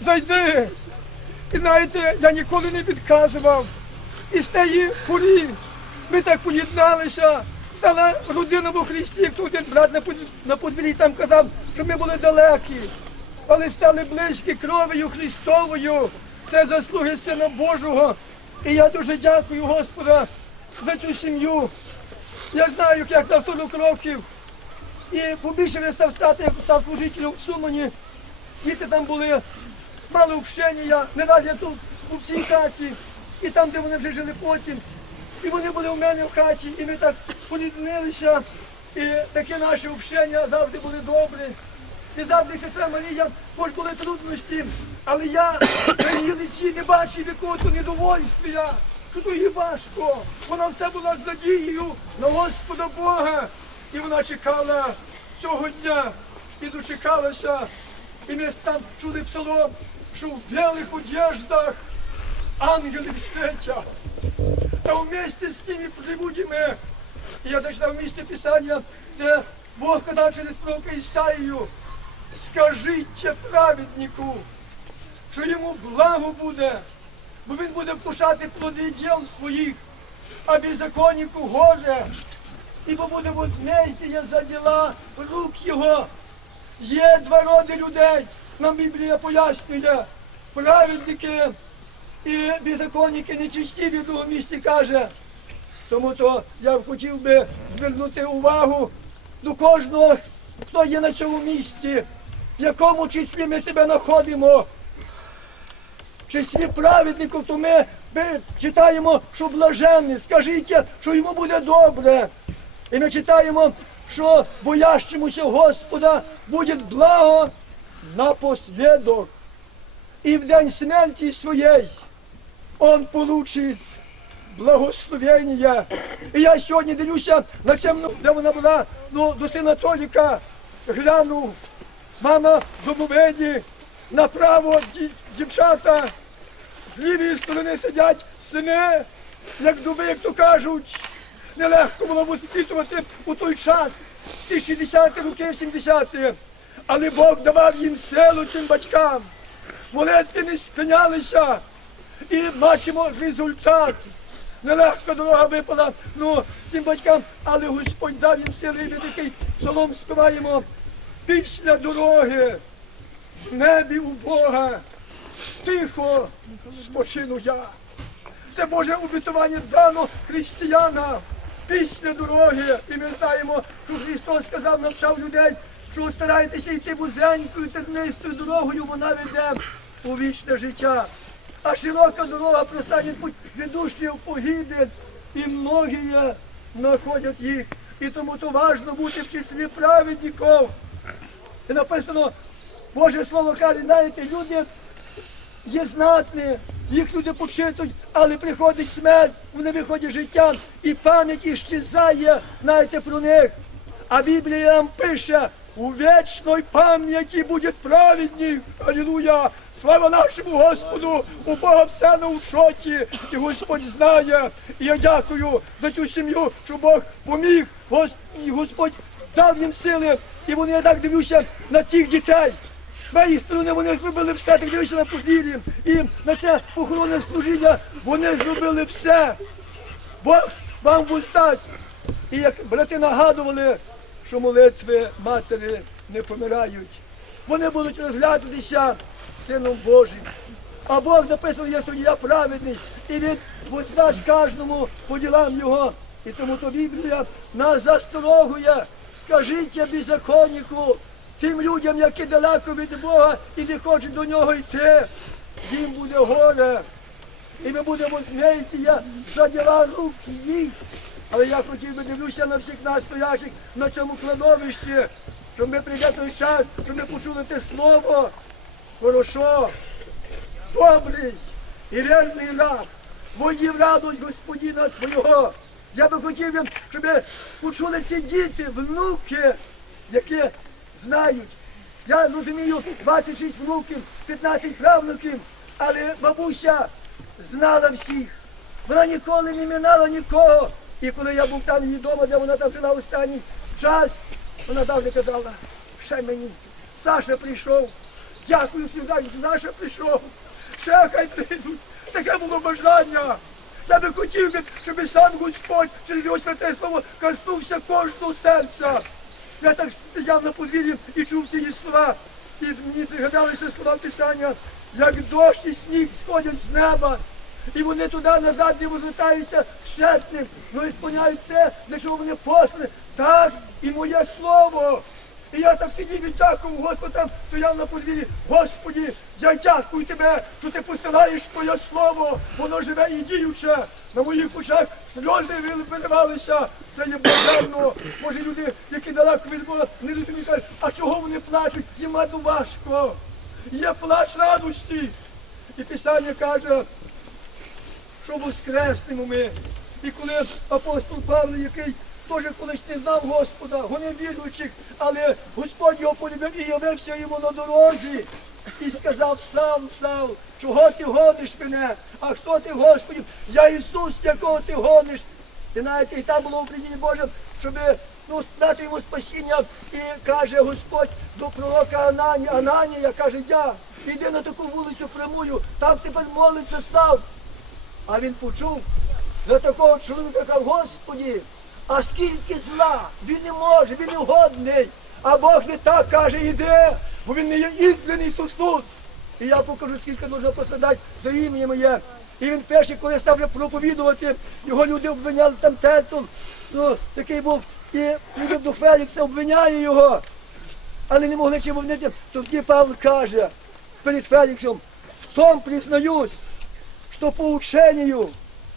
зайди. І знаєте, я ніколи не відказував. І з тієї порі ми так поєдналися. Стала родина во Христі, як один брат на, под- подвір'ї там казав, що ми були далекі, але стали близькі кров'ю Христовою. Це заслуги Сина Божого. І я дуже дякую Господа за цю сім'ю. Я знаю, як на 40 років. І побільше не став стати, як став служителем в Сумані. Діти там були, мали вчення, не раз тут у цій хаті, і там, де вони вже жили потім. І вони були у мене в хаті, і ми так поліднилися. І таке наше общення завжди були добрі. І завжди сестра Марія, хоч були трудності, але я на її лиці не бачив якогось недовольствия, що то їй важко. Вона все була з надією на Господа Бога. І вона чекала цього дня і дочекалася. І ми там чули псалом, що в білих одеждах ангели встретять. А вместе с ними прибудемо. І я дочитав в місті Писання, де Бог казав через пророка Ісаїю, скажіть праведнику, що йому благо буде, бо він буде вкушати плоди діл своїх, а беззаконнику горе, ібо буде возмездія за діла рук його. Є два роди людей, нам Біблія пояснює, праведники і беззаконники нечисті в другому місці каже. Тому то я хотів би звернути увагу до кожного, хто є на цьому місці, в якому числі ми себе знаходимо. В числі праведників, то ми, читаємо, що блаженний, скажіть, що йому буде добре. І ми читаємо, що боящомуся Господа буде благо напослідок. І в день смерті своєї он получить благословення. І я сьогодні дивлюся на цьому, де вона була, ну, до сина Толіка, глянув, мама домоведі, направо ді- дівчата, з лівої сторони сидять сини, як дуби, як то кажуть. Нелегко було воспитувати у той час, ті 60-ті роки, 70-ті. Але Бог давав їм силу цим батькам. Молитви не спинялися. І бачимо результат. Нелегка дорога випала ну, цим батькам, але Господь дав їм сили, і ми такий псалом співаємо. Після дороги в небі у Бога тихо спочину я. Це Боже обітування дано християнам після дороги. І ми знаємо, що Христос сказав, навчав людей, що старайтеся йти вузенькою тернистою дорогою, вона веде у вічне життя. А широка дорога простає путь, ведущий в погибель, і многі знаходять їх. І тому то важно бути в числі праведників. І написано, Боже Слово каже, знаєте, люди є знатні, їх люди почитують, але приходить смерть, вони виходять життя, і пам'ять іщезає, знаєте, про них. А Біблія нам пише, у вічної пам'яті буде праведник. Алілуя! Слава нашому Господу! У Бога все на учоті, і Господь знає. І я дякую за цю сім'ю, що Бог поміг, Гос- і Господь дав їм сили. І вони я так дивлюся на цих дітей. З своєї сторони вони зробили все, так дивишся на подвір'ї. І на це похоронне служіння вони зробили все. Бог вам воздасть. І як брати нагадували, що молитви матері не помирають. Вони будуть розглядатися Сином Божим. А Бог написано, є суддя праведний, і він воздасть кожному по ділам його. І тому то Біблія нас засторогує. Скажіть беззаконнику, тим людям, які далеко від Бога і не хочуть до нього йти, їм буде горе. І ми будемо змістія за діла рук їх. Але я хотів би дивлюся на всіх нас стоячих на цьому кладовищі, щоб ми прийде той час, щоб ми почули те слово. Хорошо, добрий і вірний раб, водів радость Господіна Твого. Я би хотів, щоб почули ці діти, внуки, які знають. Я розумію 26 внуків, 15 правнуків, але бабуся знала всіх. Вона ніколи не минала нікого. І коли я був там її вдома, де вона там жила останній час, вона завжди казала, ще мені. Саша прийшов, Дякую за що прийшов. Ще хай прийдуть. Таке було бажання. Я би хотів, щоб сам Господь через його святе слово коснувся кожного серця. Я так стояв на подвір'ї і чув ці слова. І мені пригадалися слова Писання, як дощ і сніг сходять з неба. І вони туди назад не возвертаються щепним, але ісполняють те, для чого вони послані. Так і моє слово. І я так сидів і дякував Господа, стояв на подвір'ї. Господі, я дякую тебе, що ти посилаєш твоє слово, воно живе і діюче. На моїх очах сльози виливалися. Це є блаженно. Може люди, які далеко від Бога, не розуміють, кажуть, а чого вони плачуть? Їм аду важко. Є плач радості. І Писання каже, що воскреснемо ми. І коли апостол Павло, який теж колись не знав Господа, вони віруючих, але Господь його полюбив і явився йому на дорозі. І сказав, сам, сам, чого ти гониш мене? А хто ти, Господи? Я Ісус, якого ти гониш. І знаєте, і там було в Боже, щоб ну, дати йому спасіння. І каже Господь до пророка Анані, Ананія, каже, я, іди на таку вулицю прямую, там тебе молиться сам. А він почув за такого чоловіка, каже, Господі, а скільки зла, він не може, він не годний. А Бог не так каже, іде, бо він не є істинний сосуд. І я покажу, скільки можна посадати за ім'я моє. І він перший, коли став вже проповідувати, його люди обвиняли там церкву, ну, такий був, і люди до Фелікса обвиняє його. Але не могли чим обвинити. Тоді Павло каже перед Феліксом, в тому признаюсь, що по ученню,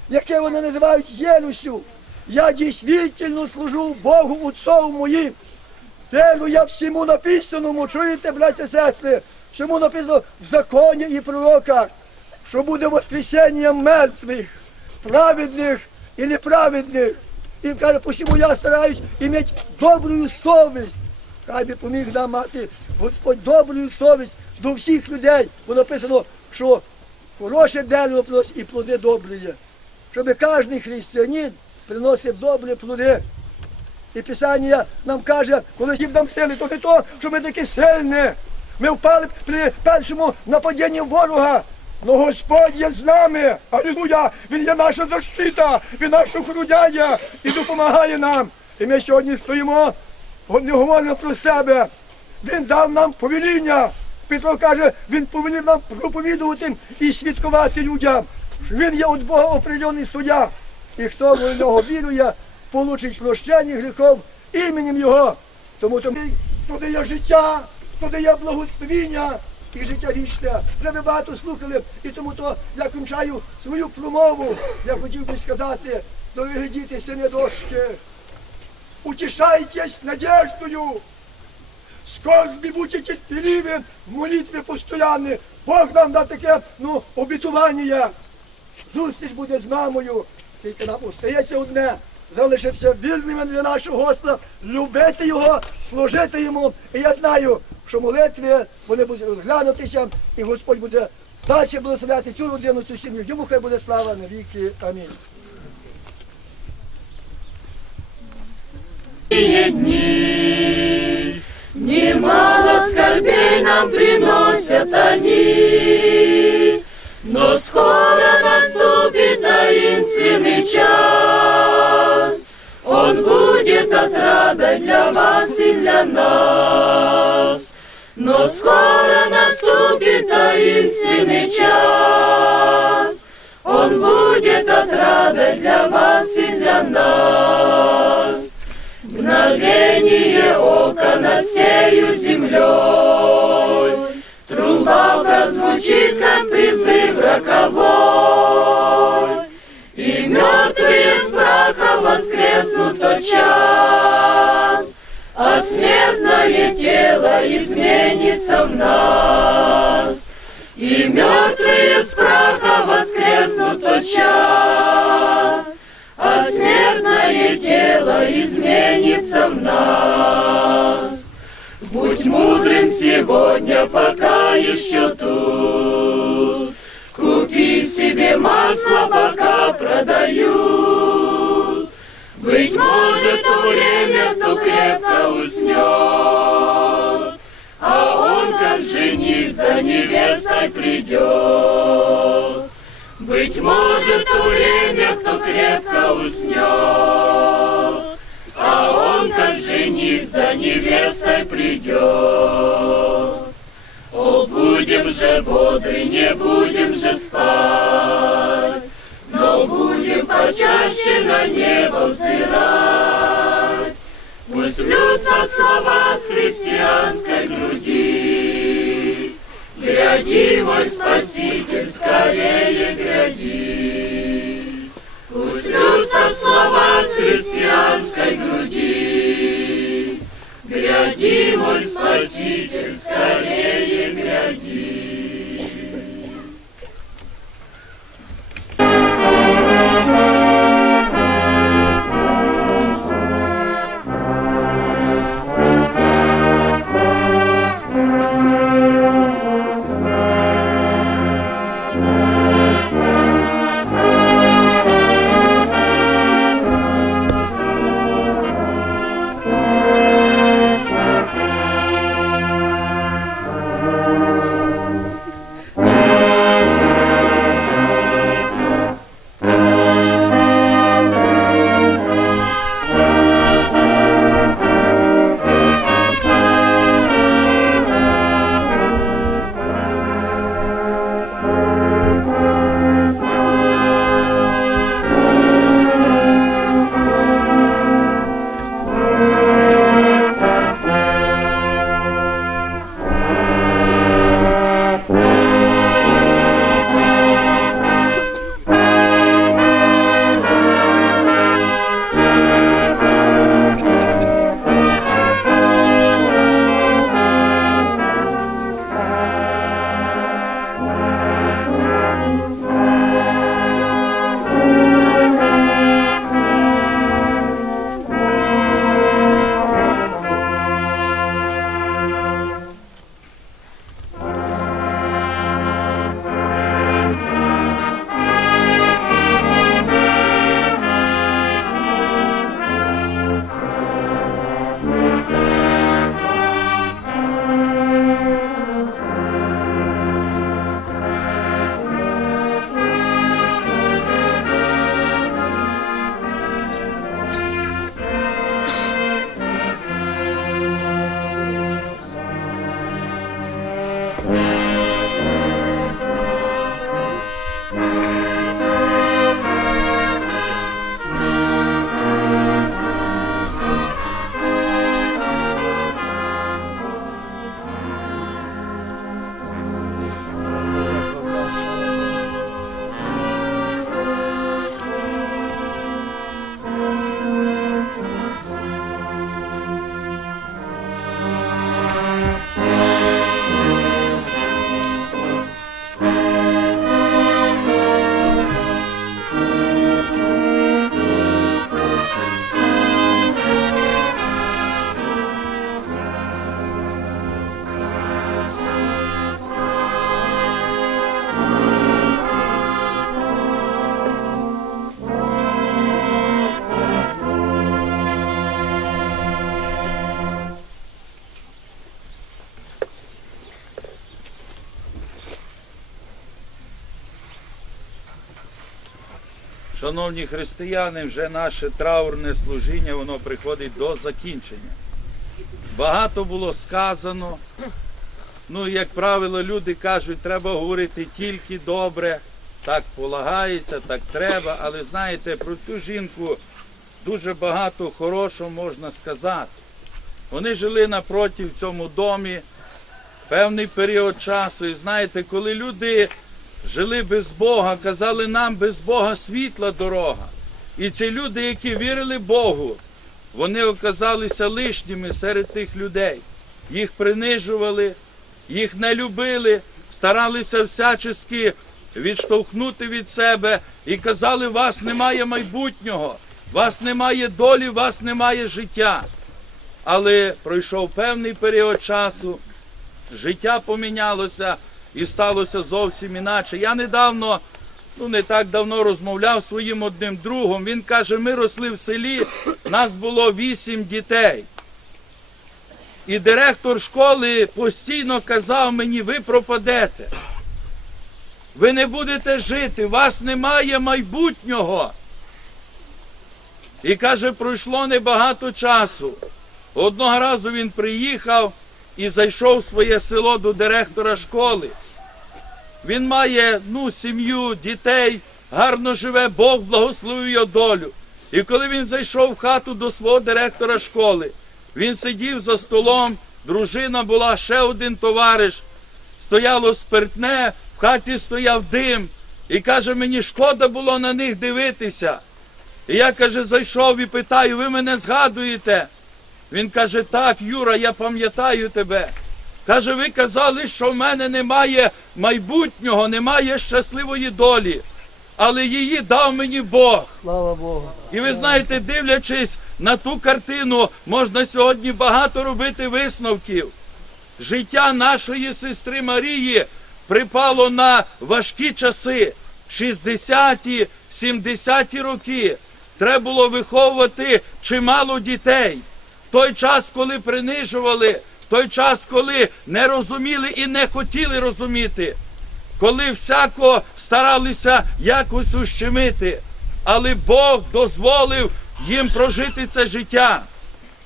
яке вони називають єнусю, я дійсно служу Богу Отцову моїм. Верю я всьому написаному, чуєте, браття сестри, всьому написано в законі і пророках, що буде воскресіння мертвих, праведних і неправедних. І каже, посему я стараюсь іметь добру совість. Хай би поміг нам мати Господь добру совість до всіх людей. Бо написано, що хороше дерево приносить і плоди добрі є. Щоб кожен християнин приносив добрі плоди. І Писання нам каже, коли їм нам сили, то не то, що ми такі сильні. Ми впали при першому нападінні ворога. Но Господь є з нами. Алілуя! Він є наша защита, Він нас охороняє і допомагає нам. І ми сьогодні стоїмо, не говоримо про себе. Він дав нам повеління. Петро каже, він повелів нам проповідувати і свідкувати людям. Він є від Бога определений суддя. І хто в нього вірує, получить прощення гріхов іменем Його. Тому то туди є життя, туди є благословіння і життя вічне. Вже ви багато слухали, і тому то я кончаю свою промову. Я хотів би сказати, дорогі діти, сини дочки, утішайтесь надеждою. Скорбі будьте в молитві постоянні. Бог нам дає таке ну, обітування. Зустріч буде з мамою. Тільки нам остається одне. Залишитися вірними для нашого Господа, любити Його, служити Йому. І я знаю, що молитви вони будуть розглянутися, і Господь буде далі благословляти цю родину, цю сім'ю. Йому хай буде слава на віки. Амінь. дни. Немало скорбей нам приносят они, но скоро наступит таинственный час. Он будет отрадой для вас и для нас. Но скоро наступит таинственный час. Он будет отрадой для вас и для нас. Мгновение ока над всею землей, Труба прозвучит, как призыв роковой, И мертвые с праха воскреснут тот час, А смертное тело изменится в нас. И мертвые с праха воскреснут тот час, смертное тело изменится в нас. Будь мудрым сегодня, пока еще тут. Купи себе масло, пока продают. Быть может, то время, кто крепко уснет, а он, как жених, небесной придет. Быть может, то время, кто крепко уснет, а он, как жених, за невестой придет. О, будем же бодры, не будем же спать, но будем почаще на небо взирать. Пусть льются слова с христианской груди. Гряди, мой Спаситель, скорее гряди. Пусть льются слова с христианской груди. Гряди, мой Спаситель, скорее гряди. Шановні християни, вже наше траурне служіння, воно приходить до закінчення. Багато було сказано. Ну, як правило, люди кажуть, треба говорити тільки добре, так полагається, так треба. Але знаєте, про цю жінку дуже багато хорошого можна сказати. Вони жили напроти в цьому домі певний період часу. І знаєте, коли люди жили без Бога, казали нам без Бога світла дорога. І ці люди, які вірили Богу, вони оказалися лишніми серед тих людей. Їх принижували, їх не любили, старалися всячески відштовхнути від себе і казали, вас немає майбутнього, вас немає долі, вас немає життя. Але пройшов певний період часу, життя помінялося і сталося зовсім іначе. Я недавно, ну не так давно розмовляв зі своїм одним другом. Він каже, ми росли в селі, нас було вісім дітей. І директор школи постійно казав мені, ви пропадете. ви не будете жити, у вас немає майбутнього. І каже, пройшло небагато часу. Одного разу він приїхав і зайшов в своє село до директора школи. Він має ну, сім'ю, дітей, гарно живе, Бог благословив його долю. І коли він зайшов в хату до свого директора школи, він сидів за столом, дружина була, ще один товариш, стояло спиртне, в хаті стояв дим. І каже, мені шкода було на них дивитися. І я, каже, зайшов і питаю, ви мене згадуєте? Він каже, так, Юра, я пам'ятаю тебе. Каже, ви казали, що в мене немає майбутнього, немає щасливої долі, але її дав мені Бог. Слава Богу. І ви знаєте, дивлячись на ту картину, можна сьогодні багато робити висновків. Життя нашої сестри Марії припало на важкі часи, 60-ті, 70-ті роки. Треба було виховувати чимало дітей. Той час, коли принижували, той час, коли не розуміли і не хотіли розуміти, коли всяко старалися якось ущемити, але Бог дозволив їм прожити це життя.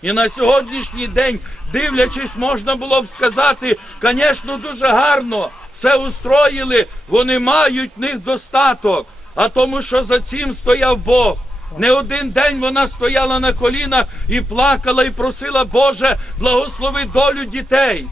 І на сьогоднішній день, дивлячись, можна було б сказати, звісно, дуже гарно все устроїли, вони мають в них достаток, а тому, що за цим стояв Бог. Не один день вона стояла на колінах і плакала, і просила, Боже, благослови долю дітей.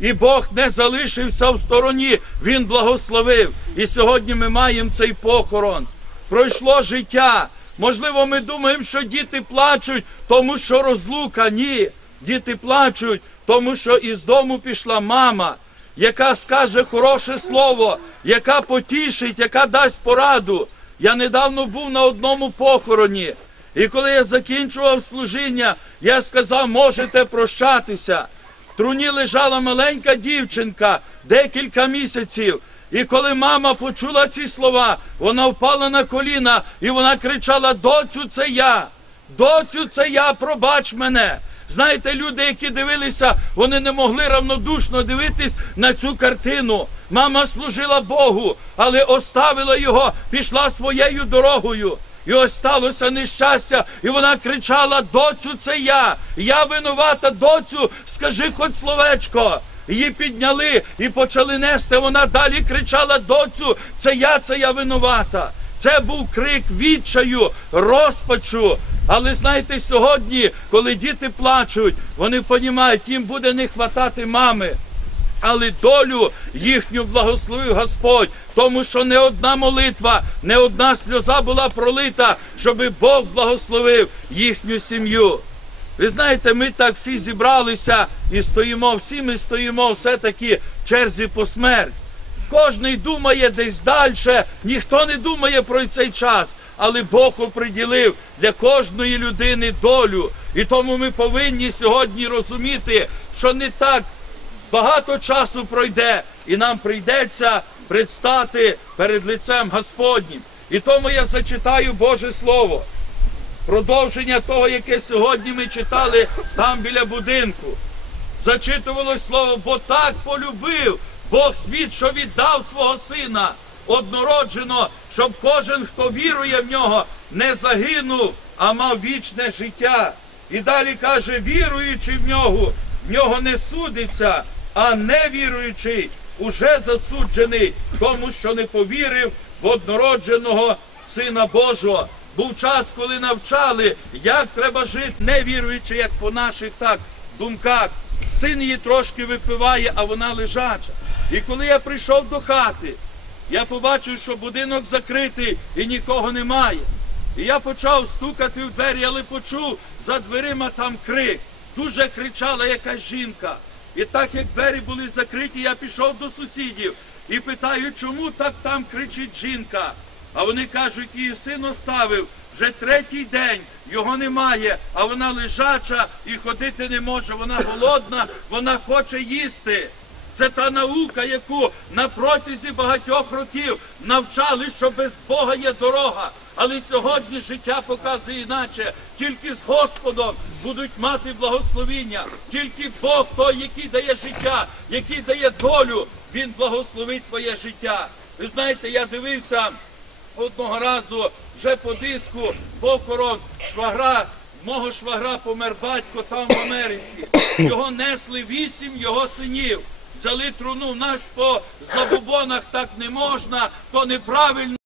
І Бог не залишився в стороні, Він благословив. І сьогодні ми маємо цей похорон. Пройшло життя. Можливо, ми думаємо, що діти плачуть, тому що розлука. Ні. Діти плачуть, тому що із дому пішла мама, яка скаже хороше слово, яка потішить, яка дасть пораду. Я недавно був на одному похороні. І коли я закінчував служіння, я сказав, можете прощатися. В труні лежала маленька дівчинка декілька місяців. І коли мама почула ці слова, вона впала на коліна і вона кричала: Доцю, це я! Доцю, це я, пробач мене. Знаєте, люди, які дивилися, вони не могли равнодушно дивитись на цю картину. Мама служила Богу, але оставила його, пішла своєю дорогою. І ось сталося нещастя, і вона кричала: Доцю, це я! Я винувата, доцю, скажи хоч словечко. Її підняли і почали нести. Вона далі кричала: Доцю, це я, це я винувата. Це був крик відчаю, розпачу. Але знаєте, сьогодні, коли діти плачуть, вони розуміють, їм буде не хватати мами. Але долю їхню благословив Господь, тому що не одна молитва, не одна сльоза була пролита, щоб Бог благословив їхню сім'ю. Ви знаєте, ми так всі зібралися і стоїмо, всі ми стоїмо все-таки в черзі по смерть. Кожний думає десь далі, ніхто не думає про цей час, але Бог оприділив для кожної людини долю. І тому ми повинні сьогодні розуміти, що не так багато часу пройде, і нам прийдеться предстати перед лицем Господнім. І тому я зачитаю Боже Слово. Продовження того, яке сьогодні ми читали там біля будинку. Зачитувалось слово, бо так полюбив Бог світ, що віддав свого сина однороджено, щоб кожен, хто вірує в нього, не загинув, а мав вічне життя. І далі каже, віруючи в нього, в нього не судиться, а невіруючий уже засуджений, тому що не повірив в однородженого Сина Божого. Був час, коли навчали, як треба жити, не віруючи, як по наших так думках. Син її трошки випиває, а вона лежача. І коли я прийшов до хати, я побачив, що будинок закритий і нікого немає. І я почав стукати в двері, але почув за дверима там крик. Дуже кричала якась жінка. І так як двері були закриті, я пішов до сусідів і питаю, чому так там кричить жінка. А вони кажуть, її син оставив вже третій день, його немає, а вона лежача і ходити не може. Вона голодна, вона хоче їсти. Це та наука, яку на протязі багатьох років навчали, що без Бога є дорога. Але сьогодні життя показує іначе. Тільки з Господом будуть мати благословіння. Тільки Бог той, який дає життя, який дає долю, Він благословить твоє життя. Ви знаєте, я дивився одного разу вже по диску похорон швагра. Мого швагра помер батько там в Америці. Його несли вісім його синів. Взяли труну, в нас по забубонах так не можна, то неправильно.